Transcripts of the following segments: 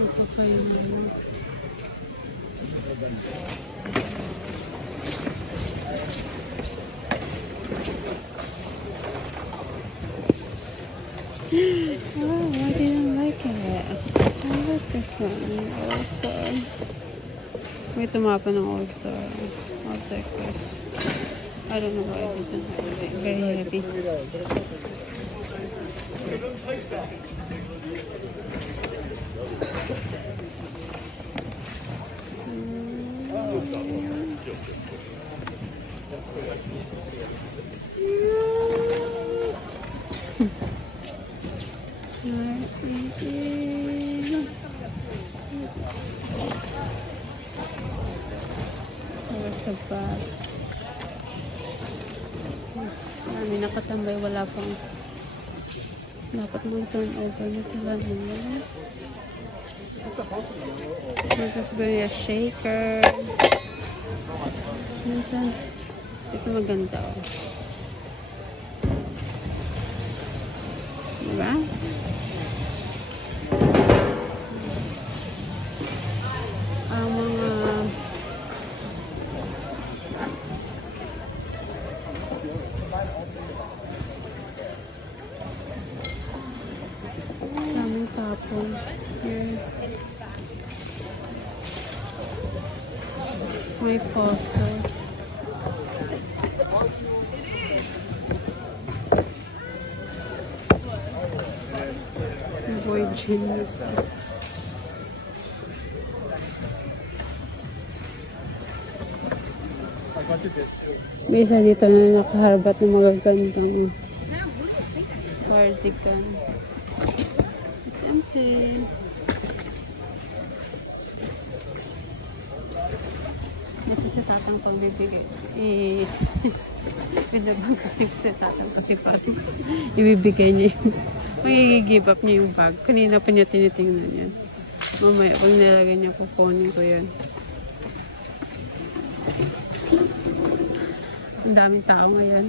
Ito pa yung ano. Oh, I didn't like it. I like this one. All-Star. May tumapa ng All-Star. I'll take this. I don't know why I didn't have it. Very heavy. Sa bag. Marami nakatambay, wala pang dapat mag-turn over na sila niya. Tapos gawin yung shaker. Minsan ito maganda, oh. Diba? Ang mga daming tapon here. May fossils. Boy genius. May isa dito na nakaharbat ng magagandang cardigan. It's empty. Ito si tatang pagbibigay. Pinabagay si tatang kasi parang ibibigay niya yung mag-give up niya yung bag. Kanina pa niya tinitingnan yan. Mamaya pag nilagay niya, kukunin ko yan. Ang daming tao ngayon.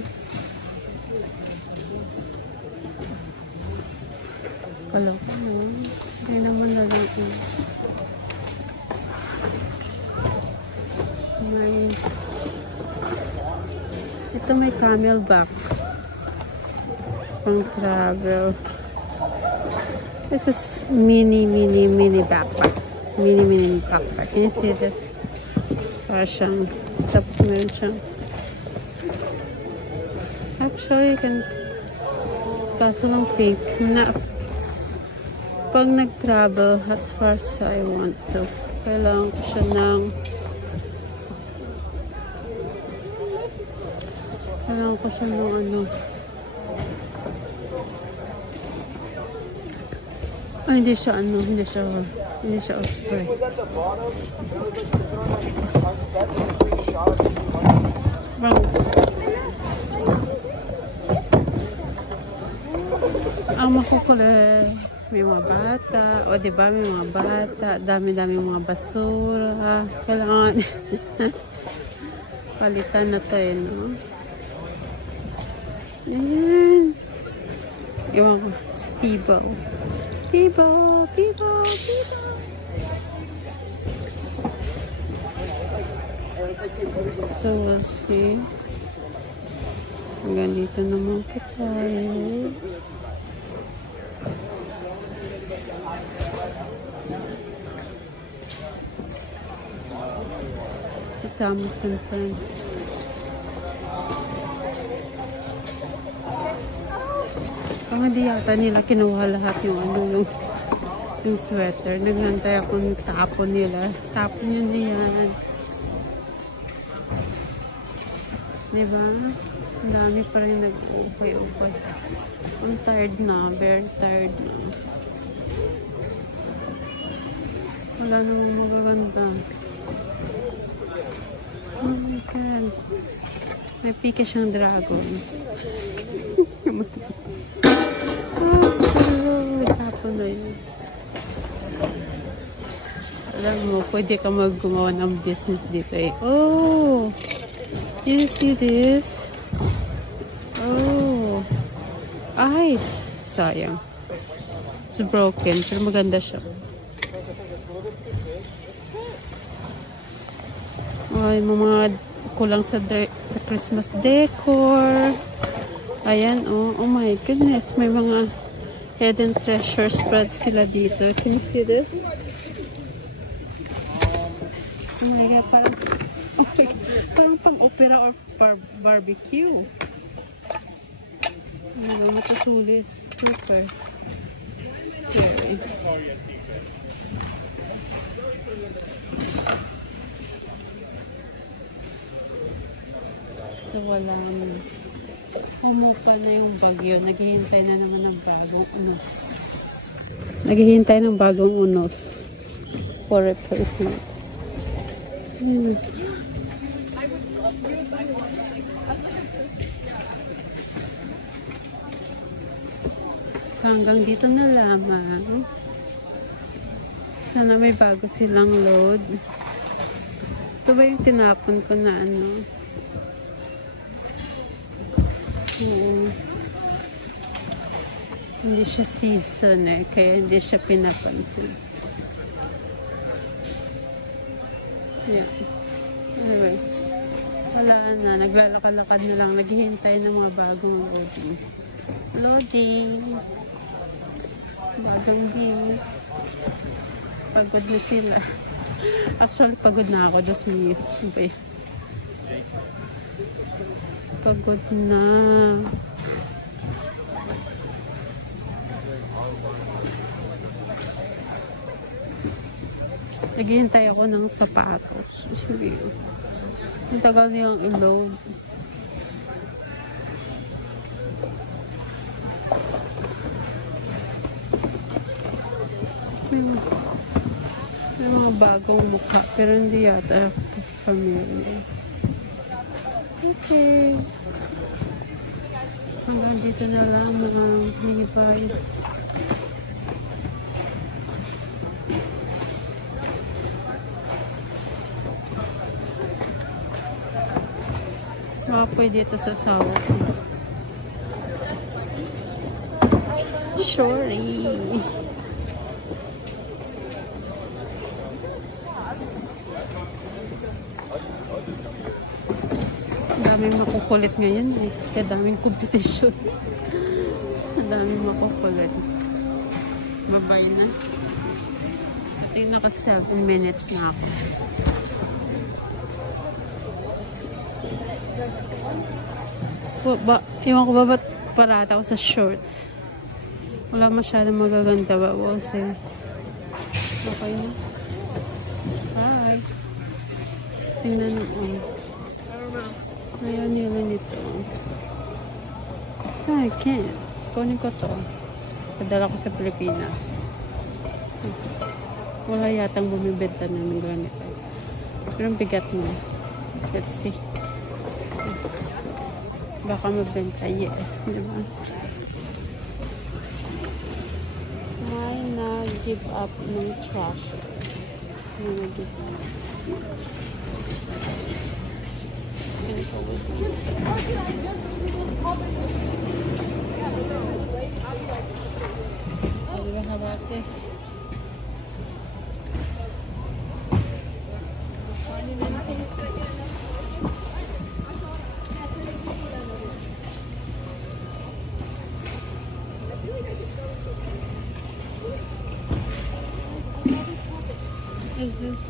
Kaloko no? Hindi naman nalito. Ito may camelback. Pang travel. This is mini backpack. Mini backpack. Can you see this? Para siyang, tapos meron siyang, actually, you can, kaso lang pink. Pag nag-travel, as far as I want to, kailangan ko siya ng, ano, hindi siya osprey. Ang makukulit, may mga bata, o diba may mga bata, dami-dami mga basura, kailangan palitan na tayo, no? Ayan. Iwan ko, Pibo. So, we'll see. Hanggang dito naman po tayo. Si Thomas and Friends. Pang hindi yata nila kinuha lahat yung ano, yung sweater. Naghantay ako ng tapon nila. Tapon yun yan. Diba? Ang dami pa rin nag-ukay-ukay. I'm tired na. Very tired na. Wala namang magaganda. Oh my God. May pika siyang dragon. Tapon na yun. Alam mo, pwede ka gumawa ng business dito eh. Oh! You see this? Oh! Ay! Sayang. It's broken, pero maganda siya. Ay, mga kulang sa Christmas decor. Ayan, oh. Oh my goodness. May mga hidden treasure spreads sila dito. Can you see this? Oh my God, parang, oh my, parang pang-opera or barbecue. Ano, matasulis. Super. Okay. So, walang humupa na yung bagyo. Naghihintay na naman ng bagong unos. Naghihintay ng bagong unos for replacement. So, hanggang dito na lamang. Sana may bago silang load. Ito ba yung tinapon ko na ano? Hindi siya season eh, kaya hindi siya pinapansin. Yeah. Anyway, wala na, naglalakad-lakad na lang, naghihintay ng mga bagong loading. Loading! Bagong beans. Pagod na sila. Actually, pagod na ako. Diyos me. Okay. Pagod na. Naghihintay ako ng sapatos. Ang tagal niyang i-load. May mga bagong mukha pero hindi yata familiar. Okay. Hanggang dito na lang mga Levi's. Makapoy dito sa sawa ko. Sorry. Daming makukulit ngayon eh. Kaya daming competition. Daming makukulit. Mabay na. At yung naka 7 minutes na ako. Iwan ko ba ba't parata ako sa shorts? Wala masyadong magaganda ba? Kasi okay na. Hi. Tingnan mo. Ayaw nila nito. I can't. Kunin ko to. Padala ko sa Pilipinas. Wala yatang bumibenta ng ganito. Pero ang bigat mo. Let's see. Baka mabenta. Yeah. Diba? May nag-give up ng trash. May nag-give up. How about this? Is this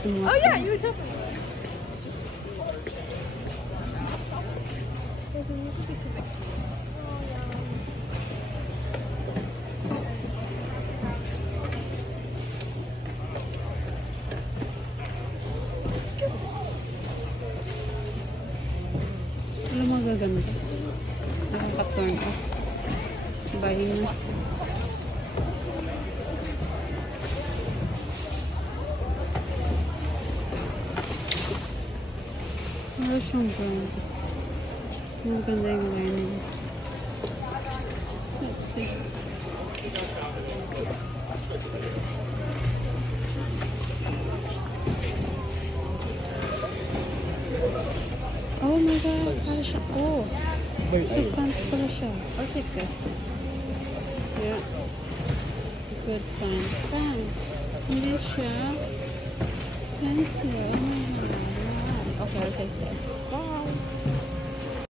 Oh yeah, you were definitely. maganda. Nakaka-turn off. Bahin na. Wala siyang brand. Maganda yung lining. Let's see. Oh my god, para siya. Oh, so pants pala siya. I'll take this. Yeah. Good pants. Pants. Hindi siya pencil. Oh my god. Okay, I'll take this. Bye.